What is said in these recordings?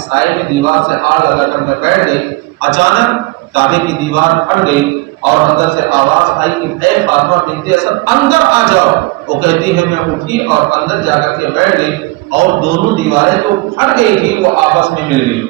کے سائے میں دیوار سے ہار لگا کر میں بیٹھ گئی۔ اچانک کعبے کی دیوار ہٹ گئی اور اندر سے آواز آئی کہ اے فاطمہ بنت اسد اندر آ جاؤ۔ وہ کہتی ہے میں اٹھی اور اندر جا کر کے بیٹھ گئی اور دونوں دیواریں جو پھٹ گئی تھی وہ آپس میں مل گئی،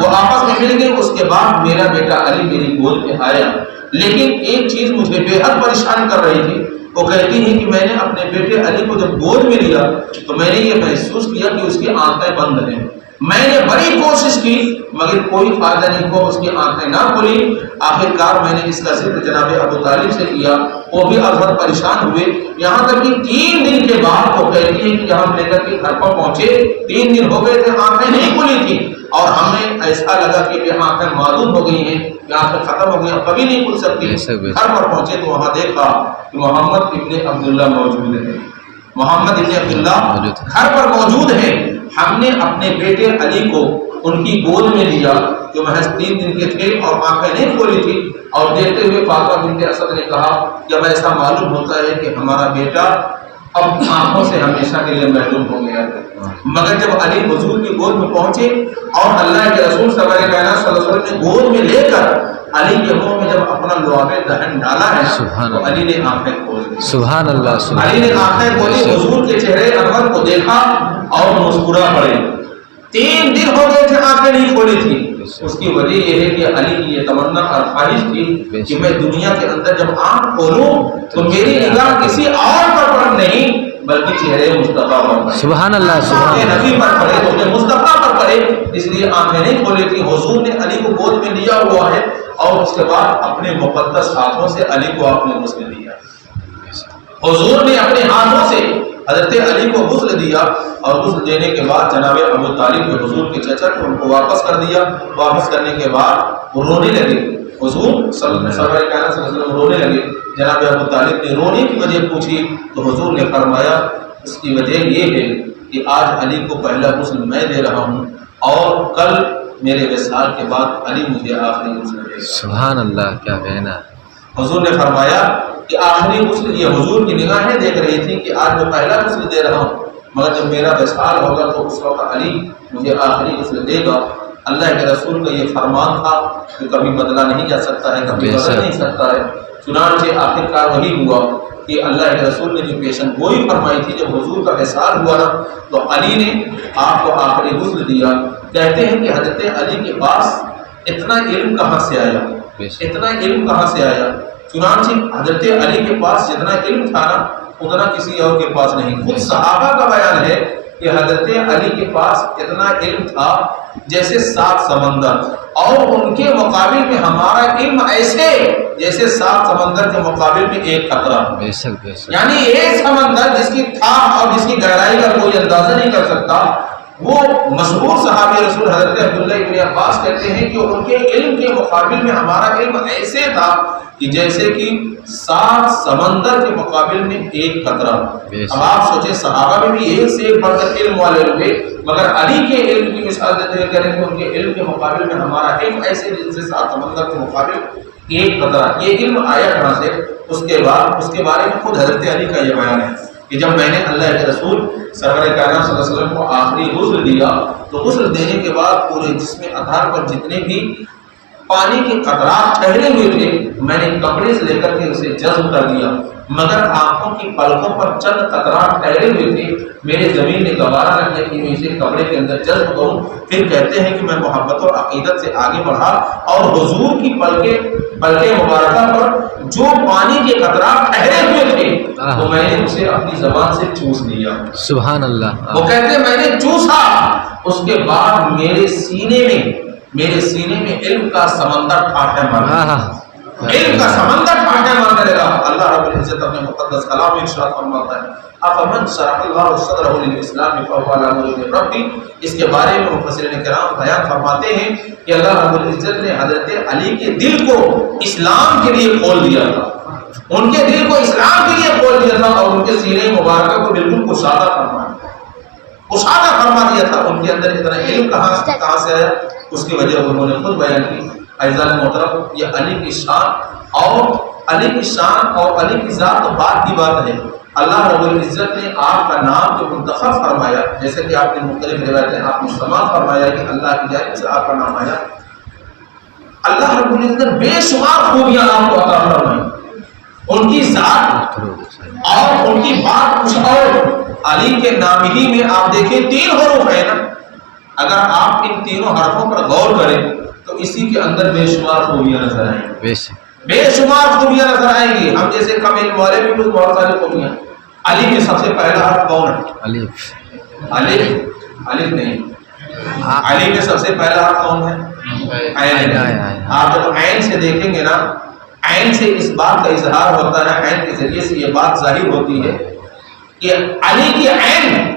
وہ آپس میں مل گئی۔ اس کے بعد میرا بیٹا علی میری گود میں آیا، لیکن ایک چیز مجھے بے حد پریشان کر رہی تھی۔ وہ کہتی ہے کہ میں نے اپنے بیٹے علی کو جب گود میں لیا تو میں نے یہ محسوس کیا کہ اس کی آنکھیں بند ہیں۔ میں نے بڑی کوشش کی مگر کوئی فائدہ نہیں ہوا، اس کی آنکھیں نہ کھلی۔ آخر کار میں نے اس کا ذکر جناب ابو طالب سے کیا، وہ بھی ازحد پریشان ہوئے، یہاں تک کہ 3 دن کے بعد وہ کہتی ہے کہ ہم لے کر کے گھر پر پہنچے، 3 دن ہو گئے تھے، آنکھیں نہیں کھلی تھی اور ہمیں ایسا لگا کہ یہ آنکھیں معدوم ہو گئی ہیں، یہ آنکھیں ختم ہو گئی ہیں، کبھی نہیں کھل سکتی۔ گھر پر پہنچے تو وہاں دیکھا کہ محمد ابن عبداللہ موجود ہے، محمد ابن عبداللہ گھر پر موجود ہے۔ ہم نے اپنے بیٹے علی کو ان کی گود میں لیا جو محض 3 دن کے تھے اور آنکھیں نہیں کھولی تھی، اور دیکھتے ہوئے فاطمہ بنت اسد نے کہا جب ایسا معلوم ہوتا ہے کہ ہمارا بیٹا اب آنکھوں سے ہمیشہ کے لیے محروم ہو گیا ہے۔ مگر جب علی حضور کی گود میں پہنچے اور اللہ کے رسول سرور کائنات صلی اللہ علیہ وسلم نے گود میں لے کر علی کے منہ میں جب اپنا لعاب دہن ڈالا ہے تو علی نے آنکھیں کھول دی، سبحان اللہ، علی نے آنکھیں کھولی، حضور کے چہرے انور کو دیکھا اور مسکرا پڑے۔ 3 دن ہو گئے تھے آنکھیں نہیں کھولی تھی۔ اس کی وجہ یہ ہے کہ علی کی یہ تمنا اور خواہش تھی کہ میں دنیا کے اندر جب آنکھ کھولوں تو میری نگاہ کسی اور پر پڑ نہیں بلکہ چہرے مصطفیٰ پر پڑے، سبحان اللہ، سبحان اللہ، نبی پر پڑے تو مجھے مصطفیٰ پر پڑے، اس لیے آنکھیں نہیں کھولی تھی۔ حضور نے علی کو گود میں لیا ہوا ہے اور اس کے بعد اپنے مقدس ہاتھوں سے علی کو آپ نے غسل دیا۔ حضور نے اپنے ہاتھوں سے حضرت علی کو غسل دیا اور غسل دینے کے بعد جناب ابو طالب نے حضور کے چچا کو ان کو واپس کر دیا۔ واپس کرنے کے بعد وہ رونے لگے، حضور صلی اللہ علیہ وسلم رونے لگے۔ جناب ابو طالب نے رونے کی وجہ پوچھی تو حضور نے فرمایا اس کی وجہ یہ ہے کہ آج علی کو پہلا غسل میں دے رہا ہوں اور کل میرے وصال کے بعد علی مجھے آخری غسل دے گا۔ سبحان اللہ، کیا کہنا۔ حضور نے فرمایا کہ آخری غسل، یہ حضور کی نگاہیں دیکھ رہی تھی کہ آج میں پہلا غسل دے رہا ہوں مگر جب میرا وصال ہوگا تو اس وقت علی مجھے آخری غسل دے گا۔ اللہ کے رسول کا یہ فرمان تھا کہ کبھی بدلا نہیں جا سکتا ہے، کبھی بدل نہیں سکتا ہے۔ چنانچہ آخر کار وہی ہوا کہ اللہ کے رسول نے جو پیشن گوئی فرمائی تھی، جب حضور کا وصال ہوا نا تو علی نے آپ کو آخری غسل دیا۔ کہتے ہیں کہ حضرت علی کے پاس اتنا علم کہاں سے آیا، اتنا علم کہاں سے آیا؟ چنانچہ حضرت علی کے پاس جتنا علم تھا نا اتنا کسی اور کے پاس نہیں۔ خود صحابہ کا بیان ہے کہ حضرت علی کے پاس اتنا علم تھا جیسے 7 سمندر، اور ان کے مقابل میں ہمارا علم ایسے جیسے 7 سمندر کے مقابل میں ایک قطرہ۔ بے شک، بے شک، یعنی ایک سمندر جس کی تھا اور جس کی گہرائی کا کوئی اندازہ نہیں کر سکتا۔ وہ مشہور صحابی رسول حضرت عبداللہ ابن عباس کہتے ہیں کہ ان کے علم کے مقابل میں ہمارا علم ایسے تھا کہ جیسے کہ 7 سمندر کے مقابل میں ایک قطرہ۔ اب آپ سوچیں صحابہ میں بھی ایک سے ایک بڑھ کر علم والے ہوئے، مگر علی کے علم کی مثال دیتے ہوئے کریں کہ ان کے علم کے مقابل میں ہمارا علم ایسے جیسے 7 سمندر کے مقابل ایک قطرہ۔ یہ علم آیا کہاں سے؟ اس کے بعد اس کے بارے میں خود حضرت علی کا یہ بیان ہے کہ جب میں نے اللہ کے رسول سرور کائنات صلی اللہ علیہ وسلم کو آخری غسل دیا تو غسل دینے کے بعد پورے جسم اطہار پر جتنے بھی پانی کے قطرات ٹھہرے ہوئے تھے میں نے کپڑے سے لے کر کے اسے جذب کر دیا، مگر آنکھوں کی پلکوں پر چند قطرات ٹھہرے ہوئے تھے۔ میرے زمین نے گوارا نہ کیا کہ میں اسے کپڑے کے اندر جذب کروں۔ پھر کہتے ہیں کہ میں محبت اور عقیدت سے آگے بڑھا اور حضور کی پلکیں مبارکہ پر جو پانی کے قطرات ٹھہرے ہوئے تھے تو میں نے اسے اپنی زبان سے چوس لیا۔ سبحان اللہ، وہ کہتے ہیں میں نے چوسا، اس کے بعد میرے سینے میں علم کا سمندر ٹھاٹھے مارا، علم کا سمندر ٹھاٹھے مارنے لگا۔ اللہ رب العزت اپنے مقدس کلام میں ارشاد فرماتا ہے افمن شرح اللہ صدرہ للاسلام فهو على نور من ربه۔ اس کے بارے میں مفسرین کرام بیان فرماتے ہیں کہ اللہ رب العزت نے حضرت علی کے دل کو اسلام کے لیے کھول دیا تھا، ان کے دل کو اسلام کے لیے کھول دیا تھا اور ان کے سینے مبارکہ کو بالکل کشادہ فرما دیا تھا۔ ان کے اندر اتنا علم کہاں سے آیا؟ اس کی وجہ انہوں نے خود بیان کی۔ عزیزان محترم، یہ علی کی شان اور علی کی ذات تو بات کی بات ہے۔ اللہ رب العزت نے آپ کا نام جو منتخب فرمایا، جیسے کہ آپ نے مختلف روایتیں آپ مجتمع فرمایا کہ اللہ کی جانب سے آپ کا نام آیا، اللہ رب العزت نے بے شمار خوبیاں آپ کو عطا فرمائی، ان کی ذات اور ان کی بات کچھ اور۔ علی کے نام ہی میں آپ دیکھیں 3 حروف ہیں نا، اگر آپ ان تینوں حرفوں پر غور کریں تو اسی کے اندر بے شمار خوبیاں نظر آئیں گی، بے شمار خوبیاں نظر آئیں گی۔ ہم جیسے کم علم والے بھی کچھ بہت ساری خوبیاں۔ علی میں سب سے پہلا حرف کون ہے؟ الف۔ الف نہیں، علی میں سب سے پہلا حرف کون ہے؟ عین۔ آپ جب عین سے دیکھیں گے نا، عین سے اس بات کا اظہار ہوتا ہے، عین کے ذریعے سے یہ بات ظاہر ہوتی ہے کہ علی کی عین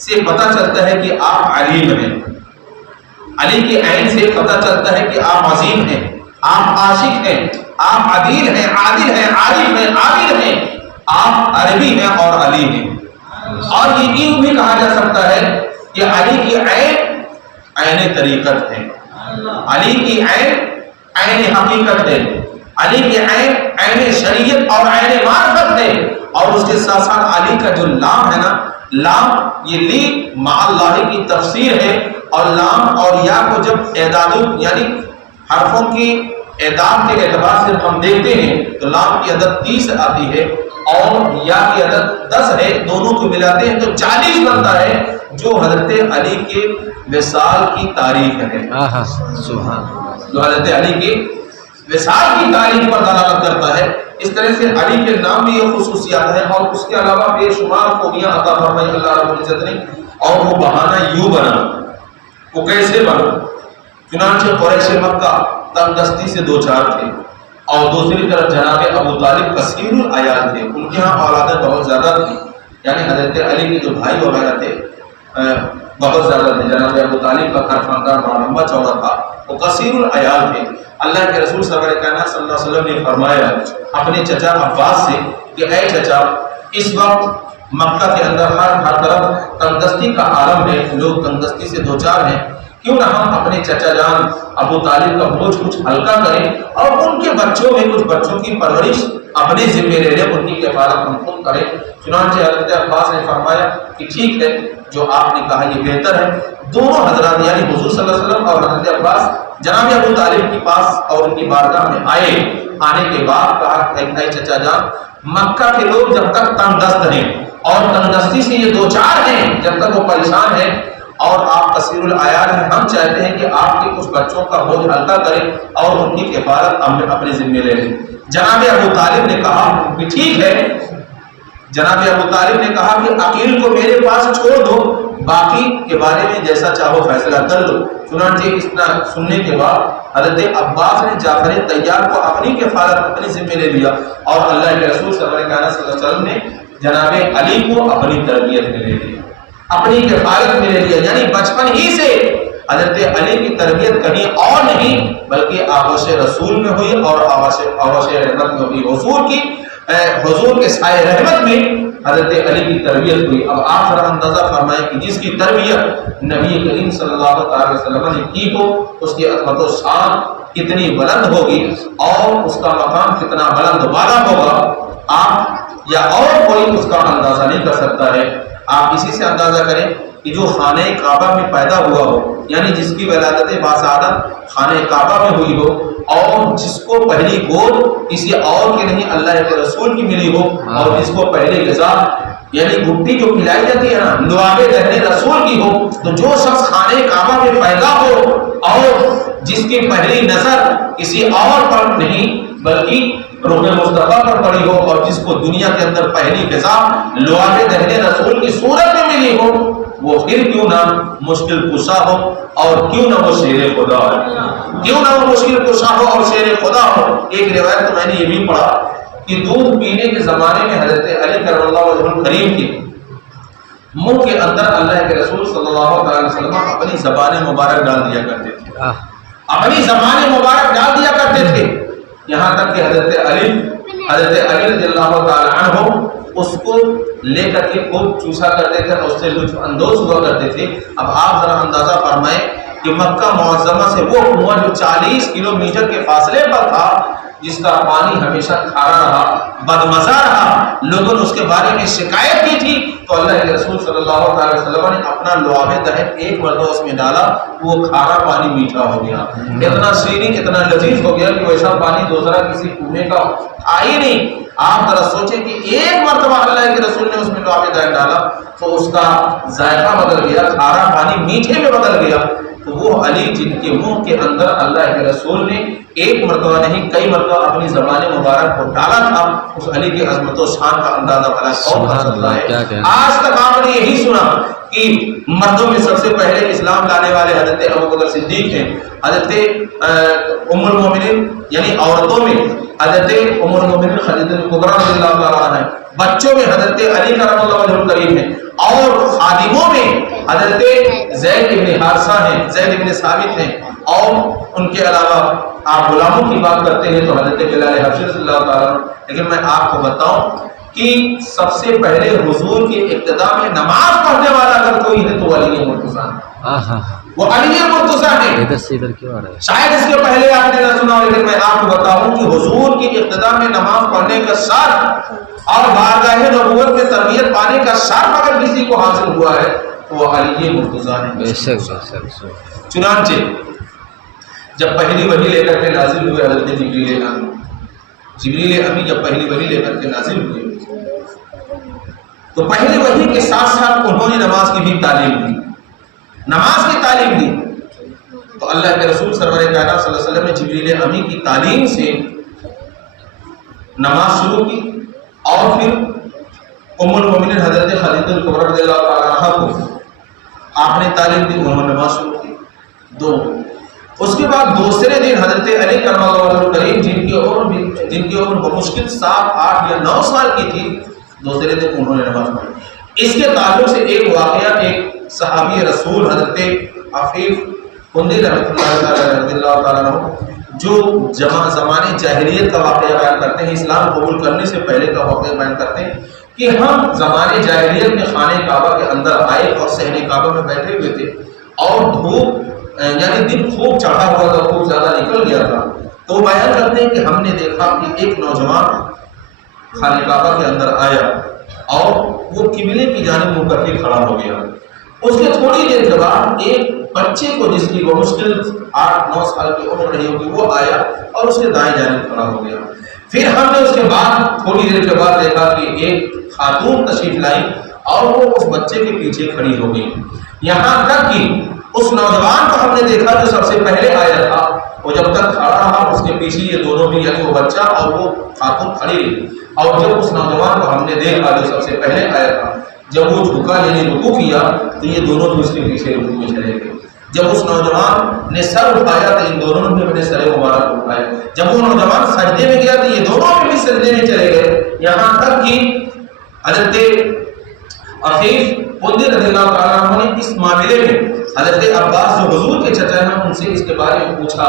سے پتہ چلتا ہے کہ آپ علیم ہیں، علی کی عین سے پتہ چلتا ہے کہ آپ عظیم ہیں، آپ عاشق ہیں، آپ عدیل ہیں، عادل ہیں، عارف ہیں، عابد ہیں، آپ عربی ہیں اور علی ہیں۔ اور یہ یوں بھی کہا جا سکتا ہے کہ علی کی عین عین طریقت ہے، علی کی عین عین حقیقت ہے، علی کی عین عین شریعت اور عین معرفت ہے۔ اور اس کے ساتھ ساتھ علی کا جو لام ہے نا، لام یہ لی مع اللہ کی تفسیر ہے، اور لام اور یا کو جب اعداد یعنی حرفوں کی اعداد کے اعتبار سے ہم دیکھتے ہیں تو لام کی عدد 30 آتی ہے اور یا کی عدد 10 ہے، دونوں کو ملاتے ہیں تو 40 بنتا ہے، جو حضرت علی کے وصال کی تاریخ ہے، جو حضرت علی کے وصال کی تاریخ پر دلالت کرتا ہے۔ اس طرح سے علی کے نام میں یہ خصوصیات ہیں، اور اس کے علاوہ بے شمار خوبیاں عطا فرمائی اللہ رب العزت نے۔ اور وہ بہانہ یوں بنا، وہ کیسے بنا؟ چنانچہ قریش مکہ تنگ دستی سے دوچار تھے، اور دوسری طرف جناب ابو طالب کثیر العیال تھے، ان کے ہاں اولادیں بہت زیادہ تھیں، یعنی حضرت علی کے جو بھائی وغیرہ تھے بہت زیادہ تھے۔ جناب ابو طالب کا گھر خاندان بڑا لمبا چوڑا تھا، وہ کثیر العیال تھے۔ اللہ کے رسول صلی اللہ علیہ وسلم نے فرمایا اپنے چچا عباس سے کہ اے چچا، اس وقت مکہ کے اندر ہر طرف تنگدستی کا عالم ہے، لوگ تنگدستی سے دوچار ہیں، کیوں نہ ہم اپنے چچا جان ابو طالب کا بوجھ کچھ ہلکا کریں اور ان کے بچوں میں کچھ بچوں کی پرورش اپنے ذمہ لے لیں، ان کی کفالت ہم خود کریں۔ چنانچہ حضرت عباس نے فرمایا کہ ٹھیک ہے، جو آپ نے کہا یہ بہتر ہے۔ دونوں حضرات یعنی حضور صلی اللہ علیہ وسلم اور حضرت عباس جناب ابو طالب کے پاس اور ان کی بارگاہ میں آئے۔ آنے کے بعد کہا اے چچا جان، مکہ کے لوگ جب تک تنگ دست ہیں اور تنگ دستی سے یہ دوچار ہیں، جب تک وہ پریشان ہیں اور آپ کثیر العیال ہیں، ہم چاہتے ہیں کہ آپ کے کچھ بچوں کا بوجھ ہلکا کریں اور ان کی کفالت اپنے ذمہ لے لیں۔ جناب ابو طالب نے کہا کہ ٹھیک ہے۔ جناب ابو طالب نے کہا کہ عقیل کو میرے پاس چھوڑ دو، باقی کے بارے میں جیسا چاہو فیصلہ کر لو۔ چنانچہ اتنا سننے کے بعد حضرت عباس نے جعفر طیار کو اپنی کفالت اپنے ذمہ لے لیا، اور اللہ کے رسول صلی اللہ علیہ وسلم نے جناب علی کو اپنی تربیت میں لے لیا، اپنی کفالت میں لے لیا، یعنی بچپن ہی سے حضرت علی کی تربیت کہیں اور نہیں بلکہ آغوش رسول میں ہوئی اور آغوش رحمت میں ہوئی۔ حضور کے سائے رحمت میں حضرت علی کی تربیت ہوئی۔ اب آپ ذرا اندازہ فرمائیں کہ جس کی تربیت نبی کریم صلی اللہ علیہ وسلم نے کی ہو، اس کی عظمت و شان کتنی بلند ہوگی اور اس کا مقام کتنا بلند بالا ہوگا، آپ یا اور کوئی اس کا اندازہ نہیں کر سکتا ہے۔ آپ اسی سے اندازہ کریں کہ جو خانہ کعبہ میں پیدا ہوا ہو، یعنی جس کی ولادت باسعادت خانہ کعبہ میں ہوئی ہو، اور جس کو پہلی گود کسی اور کے نہیں اللہ کے رسول کی ملی ہو، اور جس کو پہلی غذا یعنی گھٹی جو کھلائی جاتی ہے نا لعاب دہن رسول کی ہو، تو جو شخص خانہ کعبہ میں پیدا ہو اور جس کی پہلی نظر کسی اور پر نہیں بلکہ روح مصطفیٰ پر پڑی ہو، اور جس کو دنیا کے اندر پہلی غذا لعاب دہن رسول کی صورت میں ملی ہو، وہ پھر کیوں نہ مشکل کشا ہو اور کیوں نہ وہ شیر خدا ہو، کیوں نہ وہ مشکل کشا ہو اور شیر خدا ہو۔ ایک روایت تو میں نے یہ بھی پڑھا کہ دودھ پینے کے زمانے میں حضرت علی کرم اللہ وجہہ الکریم کے منہ کے اندر اللہ کے رسول صلی اللہ علیہ وسلم اپنی زبان مبارک ڈال دیا کرتے تھے، اپنی زبان مبارک ڈال دیا کرتے تھے، یہاں تک کہ حضرت علی رضی اللہ تعالی عنہ اس کو لے کر کے خوب چوسا کرتے تھے اور اس سے لطف اندوز ہوا کرتے تھے۔ اب آپ ذرا اندازہ فرمائیں کہ مکہ معظمہ سے وہ کنواں جو 40 کلومیٹر کے فاصلے پر تھا، جس کا پانی ہمیشہ کھارا رہا، بدمزہ رہا، لوگوں نے اس کے بارے میں شکایت کی تھی، تو اللہ کے رسول صلی اللہ علیہ وسلم نے اپنا لعاب دہن ایک مرتبہ اس میں ڈالا، وہ کھارا پانی میٹھا ہو گیا، اتنا شیریں اتنا لذیذ ہو گیا کہ ویسا پانی دوسرا کسی کنویں کا تھا ہی نہیں۔ آپ ذرا سوچیں کہ ایک مرتبہ اللہ کے رسول نے اس میں لعاب دہن ڈالا تو اس کا ذائقہ بدل گیا، کھارا پانی میٹھے میں بدل گیا۔ تو وہ علی جن کے منہ کے اندر اللہ کے رسول نے ایک مرتبہ نہیں کئی مرتبہ اپنی زبان مبارک کو ڈالا تھا، اس علی کی عظمت و شان کا اندازہ بھلا کون کر سکتا ہے؟ آج تک آپ نے یہی سنا کہ مردوں میں سب سے پہلے اسلام لانے والے حضرت ابوبکر صدیق ہیں، حضرت ام المومنین یعنی عورتوں میں حضرت ام المومنین خدیجہ کبریٰ رضی اللہ تعالیٰ عنہا ہے، بچوں میں حضرت علی کرم اللہ وجہہ الکریم ہے، اور خادموں میں حضرت زید بن حارثہ ہیں، زید بن ثابت ہیں، اور ان کے علاوہ آپ غلاموں کی بات کرتے ہیں تو حضرت بلال حبشی رضی اللہ تعالیٰ عنہ۔ لیکن میں آپ کو بتاؤں کہ سب سے پہلے حضور کی ابتدا میں نماز پڑھنے والا اگر کوئی ہے تو علی مرتضیٰ ہے، وہ علی مرتضیٰ ہے۔ ادھر سے ادھر کیوں آ رہا ہے؟ شاید اس کے پہلے آپ نے نہ سنا، لیکن میں آپ کو بتاؤں کہ حضور کی ابتدا میں نماز پڑھنے کا شرف اور بارگاہ نبوت میں تربیت پانے کا شرف اگر کسی کو حاصل ہوا ہے تو وہ علی مرتضیٰ ہے۔ بے شک بے شک۔ چنانچہ جب پہلی وحی لے کر کے نازل ہوئے حضرت جبریل امی جب پہلی وحی لے کر کے نازل ہوئے تو پہلی وحی کے ساتھ ساتھ انہوں نے نماز کی بھی تعلیم دی، نماز کی تعلیم دی۔ تو اللہ کے رسول سرور کائنات صلی اللہ علیہ وسلم نے جبریل امی کی تعلیم سے نماز شروع کی، اور پھر ام المومنین حضرت خدیجہ کبریٰ رضی اللہ تعالیٰ عنہا کو آپ نے تعلیم دی، انہوں نے نماز شروع کی دو۔ اس کے بعد دوسرے دن حضرت علی کرم اللہ وجہہ الکریم جن کی عمر بمشکل 7 8 یا 9 سال کی تھی، دوسرے دن انہوں نے نماز پڑھی۔ اس کے تعلق سے ایک واقعہ ایک صحابی رسول حضرت عفیف قندی رضی اللہ تعالیٰ عنہ جو زمانے جاہلیت کا واقعہ بیان کرتے ہیں، اسلام قبول کرنے سے پہلے کا واقعہ بیان کرتے ہیں کہ ہم زمانے جاہلیت میں خانہ کعبہ کے اندر آئے اور صحن کعبہ میں بیٹھے ہوئے تھے، اور دھوپ یعنی دن خوب چڑھا ہوا تھا، خوب زیادہ نکل گیا تھا۔ تو بیان کرتے ہیں کہ ہم نے دیکھا کہ ایک نوجوان خانہ کعبہ کے اندر آیا اور وہ قبلے کی جانب منہ کر کے کھڑا ہو گیا۔ اس کے تھوڑی دیر کے بعد ایک بچے کو جس کی بمشکل 8 9 سال کی عمر رہی ہوگی وہ آیا اور اس کے دائیں جانب کھڑا ہو گیا۔ پھر ہم نے اس کے بعد تھوڑی دیر کے بعد دیکھا کہ ایک خاتون تشریف لائی اور وہ اس بچے کے پیچھے کھڑی ہو گئی، یہاں تک کہ اس نوجوان کو ہم نے دیکھا جو سب سے پہلے آیا تھا، وہ جب تک کھڑا رہا اس کے پیچھے یہ دونوں بھی یعنی وہ بچہ اور وہ خاتون کھڑی رہی، اور جب اس نوجوان کو ہم نے دیکھا جو سب سے پہلے آیا تھا، جب وہ جھکا یعنی رکوع کیا تو یہ دونوں بھی اس کے پیچھے رکوع میں چلے گئے۔ جب اس نوجوان نے سر اٹھایا تو ان دونوں نے اپنے سر مبارک اٹھائے، جب وہ نوجوان سجدے میں گیا تو یہ دونوں بھی سجدے میں چلے گئے، یہاں تک کہ حضرت عفیف قندی رضی اللہ تعالیٰ عنہ نے اس معاملے میں حضرت عباس جو حضور کے چچا ہیں ان سے اس کے بارے میں پوچھا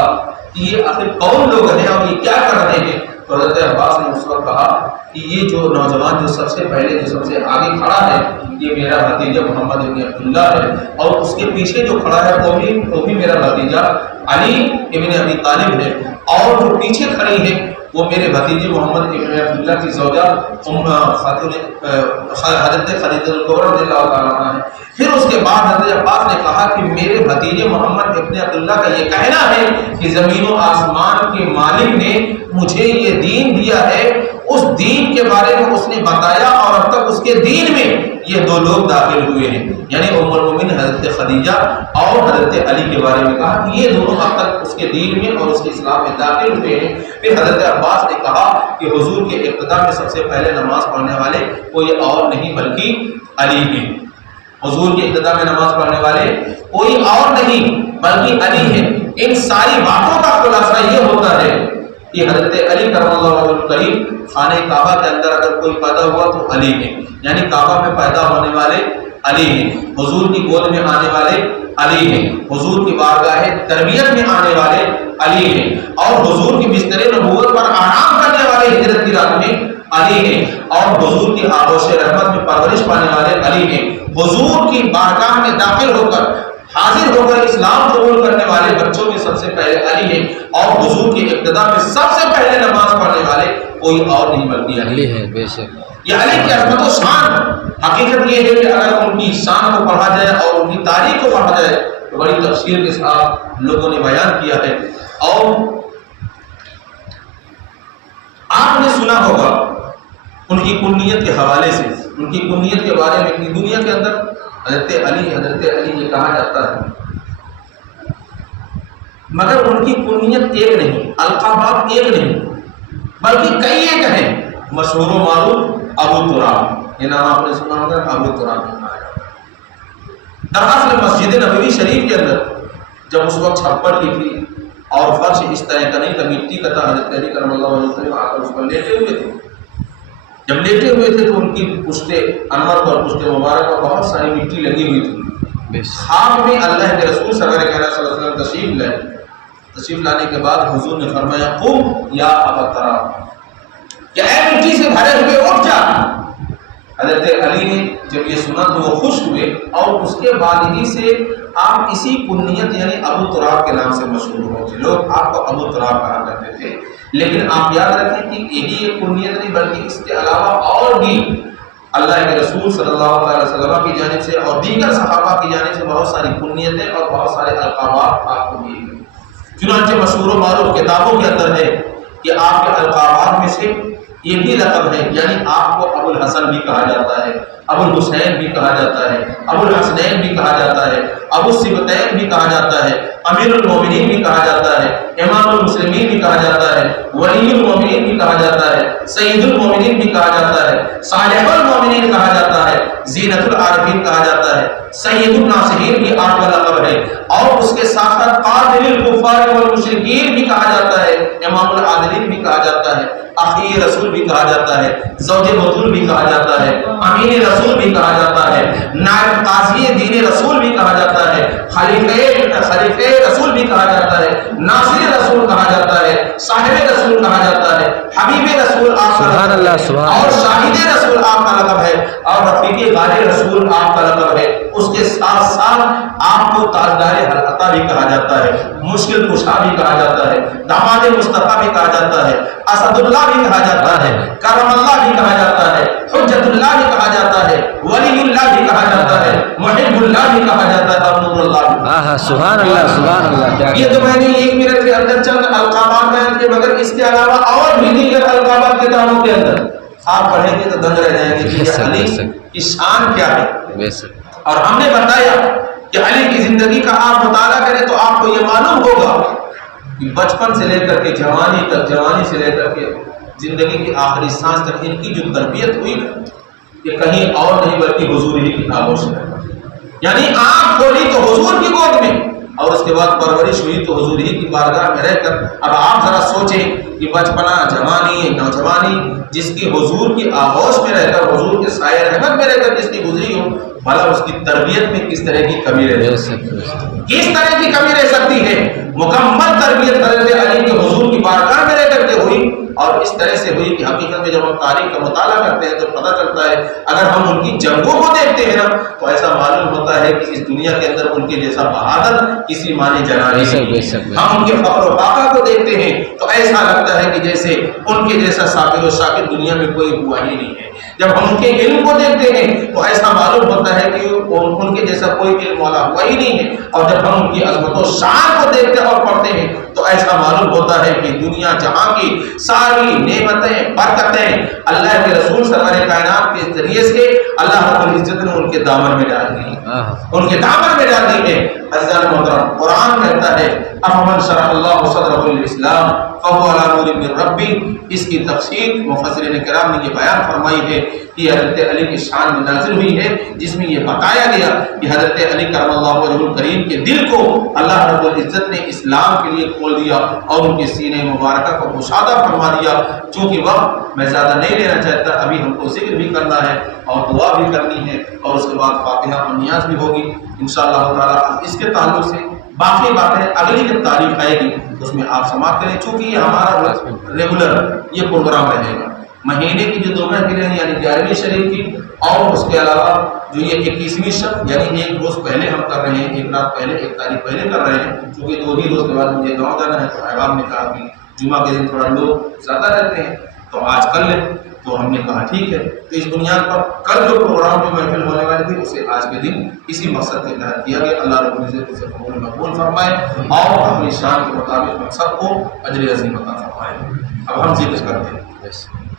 کہ یہ آخر کون لوگ ہیں اور یہ کیا کر رہے ہیں؟ تو حضرت عباس نے اس وقت کہا کہ یہ جو نوجوان جو سب سے پہلے جو سب سے آگے کھڑا ہے یہ میرا بھتیجا محمد ابن عبداللہ ہے، اور اس کے پیچھے جو کھڑا ہے وہ بھی میرا بھتیجا علی ابن ابی طالب ہے، اور جو پیچھے کھڑی ہے وہ میرے بھتیجے محمد ابن عبداللہ کی زوجہ حضرت خدیجہ کبریٰ رضی اللہ تعالیٰ عنہ ہے۔ پھر اس کے بعد حضرت عباس نے کہا کہ میرے بھتیجے محمد ابن عبداللہ کا یہ کہنا ہے کہ زمین و آسمان کے مالک نے مجھے یہ دین دیا ہے، اس دین کے بارے میں اس نے بتایا، اور اب تک اس کے دین میں یہ دو لوگ داخل ہوئے ہیں، یعنی ام المومنین حضرت خدیجہ اور حضرت علی کے بارے میں کہا کہ یہ دونوں اب تک اس کے دین میں اور اس کے اسلام میں داخل ہوئے ہیں۔ پھر حضرت عباس نے کہا کہ حضور کے ابتدا میں سب سے پہلے نماز پڑھنے والے کوئی اور نہیں بلکہ علی ہیں، حضور کے ابتدا میں نماز پڑھنے والے کوئی اور نہیں بلکہ علی ہیں۔ ان ساری باتوں کا خلاصہ یہ ہوتا ہے کہ حضرت علی کرم اللہ وجہہ الکریم خانہ کعبہ کے اندر اگر کوئی پیدا ہوا تو علی ہے، یعنی کعبہ میں پیدا ہونے والے علی ہیں، حضور کی گود میں آنے والے علی ہیں، حضور کی بارگاہ تربیت میں آنے والے علی ہیں، اور حضور کی بستر نبوت پر آرام کرنے والے ہجرت کی رات میں علی ہیں، اور حضور کی آغوش رحمت میں پرورش پانے والے علی ہیں، حضور کی بارگاہ میں داخل ہو کر حاضر ہو کر اسلام قبول کرنے والے بچوں میں سب سے پہلے علی ہیں، اور حضور کی ابتدا میں سب سے پہلے نماز کوئی اور نہیں بلکہ علی ہے بے شک. یہ علی کی عظمت و شان. حقیقت یہ ہے کہ اگر ان کی شان کو پڑھا جائے اور ان کی تاریخ کو پڑھا جائے تو بڑی تفصیل کے ساتھ لوگوں نے بیان کیا ہے. اور آپ نے سنا ہوگا ان کی کنیت کے حوالے سے، ان کی کنیت کے بارے میں کہ دنیا کے اندر حضرت علی یہ کہا جاتا ہے، مگر ان کی کنیت ایک نہیں، القابات ایک نہیں، بلکہ کئی ایک ہیں. مشہور و معروف ابو تراب، یہ نام آپ نے سنا ہوگا، ابو تراب. دراصل مسجد نبوی شریف کے اندر جب اس وقت چھپر کی تھی اور فرش اس طرح کا نہیں تھا، مٹی کا تھا، حضرت علی کرم اللہ علیہ وسلم آ کر اس پر لیٹے ہوئے تھے. جب لیٹے ہوئے تھے تو ان کی پشت انور پر، پشت مبارک پر بہت ساری مٹی لگی ہوئی تھی. خواب میں اللہ کے رسول سرور کائنات صلی اللہ علیہ وسلم تشریف لائے. تشریف لانے کے بعد حضور نے فرمایا قم یا ابا تراب، کہ اے مٹی سے بھرے ہوئے اٹھ جا. حضرت علی نے جب یہ سنا تو وہ خوش ہوئے اور اس کے بعد ہی سے آپ اسی کنیت یعنی ابو تراب کے نام سے مشہور ہو گئے. لوگ آپ کو ابو تراب کہا کرتے تھے. لیکن آپ یاد رکھیں کہ یہی ایک کنیت نہیں بلکہ اس کے علاوہ اور بھی اللہ کے رسول صلی اللہ علیہ وسلم کی جانب سے اور دیگر صحابہ کی جانب سے بہت ساری کنیتیں اور بہت سارے القابات آپ کو دیے گئے. چنانچہ مشہور و معروف کتابوں کے اندر ہے کہ آپ کے القابات میں سے یہ بھی لقب ہے، یعنی آپ کو ابو الحسن بھی کہا جاتا ہے، ابو الحسین بھی کہا جاتا ہے، ابو الحسنین بھی کہا جاتا ہے، ابو السبتین بھی کہا جاتا ہے، امیر المومنین بھی کہا جاتا ہے، امام المسلمین بھی کہا جاتا ہے، ولی المومنین بھی کہا جاتا ہے، سید المومنین بھی کہا جاتا ہے، صالح المومنین کہا جاتا ہے، زینت العارفین کہا جاتا ہے، سید الناصرین بھی آپ کا لقب ہے. اور اس کے ساتھ ساتھ قاتل الکفار والمشرکین بھی کہا جاتا ہے، امام العادلین بھی کہا جاتا ہے، اخی رسول بھی کہا جاتا ہے، زوج بطول بھی کہا جاتا ہے، امین رسول بھی کہا جاتا ہے، نائب قاضی دین رسول بھی کہا جاتا ہے، خلیفہ رسول بھی کہا جاتا ہے، ناصر رسول کہا جاتا ہے، صاحب رسول کہا جاتا ہے، حبیب رسول آپ کا سبحان اللہ سبحان اللہ، اور شاہد رسول آپ کا لقب ہے، اور رفیق غار رسول آپ کا لقب ہے. اس کے ساتھ ساتھ آپ کو تاجدار حلقہ بھی کہا جاتا ہے، مشکل کشا بھی کہا جاتا ہے، داماد مصطفیٰ بھی کہا جاتا ہے، اسد اللہ بھی کہا جاتا ہے، کرم اللہ بھی کہا جاتا ہے، حجت اللہ بھی کہا جاتا ہے، ولی اللہ بھی کہا جاتا ہے، محب اللہ بھی کہا جاتا ہے، اور نور اللہ بھی. ہاں سبحان اللہ سبحان اللہ. یہ تو میں نے 1 منٹ کے اندر چند القابات بیان کیے، مگر اس کے علاوہ اور بھی دیگر القابات کتابوں کے اندر آپ پڑھیں گے تو دنگ رہ جائیں گے کہ علی کی شان کیا ہے. اور ہم نے بتایا کہ علی کی زندگی کا آپ مطالعہ کریں تو آپ کو یہ معلوم ہوگا کہ بچپن سے لے کر کے جوانی تک، جوانی سے لے کر کے زندگی کی آخری سانس تک ان کی جو تربیت ہوئی نا، یہ کہیں اور نہیں بلکہ حضور ہی کی آغوش ہے. یعنی آپ کھولی تو حضور کی گود میں اور اس کے بعد پرورش ہوئی تو حضور ہی کی بارگاہ میں رہ کر. اب آپ ذرا سوچیں کہ بچپنا، جوانی، نوجوانی جس کی حضور کی آغوش میں رہ کر، حضور کے سایہ رحمت میں رہ کر جس کی گزری ہو، بھلا اس کی تربیت میں کس طرح کی کمی رہ سکتی ہے؟ کس طرح کی کمی رہ سکتی ہے؟ مکمل تربیت حضرت علی کے حضور کی بارگاہ میں رہ کر کے ہوئی اور اس طرح سے ہوئی کہ حقیقت میں جب ہم تاریخ کا مطالعہ کرتے ہیں تو پتہ چلتا ہے اگر ہم ان کی جنگوں کو دیکھتے ہیں نا تو ایسا معلوم ہوتا ہے کہ اس دنیا کے اندر ان کے جیسا بہادر کسی معنی جنا نہیں. ہم ان کے فخر و فاقہ کو دیکھتے ہیں تو ایسا لگتا ہے کہ جیسے ان کے جیسا صابر و شاکر دنیا میں کوئی ہوا ہی نہیں ہے. جب ہم ان کے علم کو دیکھتے ہیں تو ایسا معلوم ہوتا ہے کہ ان کے جیسا کوئی علم والا ہوا ہی نہیں ہے. اور جب ہم ان کی عظمت و شان کو دیکھتے اور پڑھتے ہیں تو ایسا معلوم ہوتا ہے کہ دنیا جہاں کی ساری نعمتیں، برکتیں اللہ کے رسول سرور کائنات کے ذریعے سے اللہ رب العزت نے ان کے دامن میں ڈال دی، ان کے دامن میں ڈال دی ہے. عزیزان محترم، قرآن کہتا ہے افمن شرح اللہ صدرہ للاسلام فهو على نور من ربی. اس کی تفسیر مفسرین کرام نے یہ بیان فرمائی ہے کہ حضرت علی کی شان میں نازل ہوئی ہے جس میں یہ بتایا گیا کہ حضرت علی کرم اللہ وجہ الکریم کے دل کو اللہ رب العزت نے اسلام کے لیے کھول دیا اور ان کے سینے مبارکہ کو گشادہ فرما دیا. چونکہ وقت میں زیادہ نہیں لینا چاہتا، ابھی ہم کو ذکر بھی کرنا ہے اور دعا بھی کرنی ہے اور اس کے بعد فاتحہ اور نیاز بھی ہوگی انشاءاللہ تعالی. اس کے تعلق سے باقی باتیں اگلی جب تاریخ آئے گی اس میں آپ سماعت کریں. چونکہ یہ ہمارا ریگولر یہ پروگرام رہے گا مہینے کی جو 2 مہینے یعنی 11ویں شریف کی اور اس کے علاوہ جو یہ 21ویں شب یعنی 1 روز پہلے ہم کر رہے ہیں، 1 رات پہلے، 1 تاریخ پہلے کر رہے ہیں. چونکہ 2 ہی روز کے بعد مجھے گاؤں جانا ہے تو احباب نے کہا کہ جمعہ کے دن تھوڑا لوگ زیادہ رہتے ہیں تو آج کر لیں. تو ہم نے کہا ٹھیک ہے. تو اس بنیاد پر کل جو پروگرام کی محفل ہونے والی تھی اسے آج کے دن اسی مقصد کے تحت کیا گیا. اللہ رب العزت اسے قبول مقبول فرمائے اور اپنی شان کے مطابق ہم سب کو اجر عظیم عطا فرمائے. اب ہم ذکر کرتے ہیں.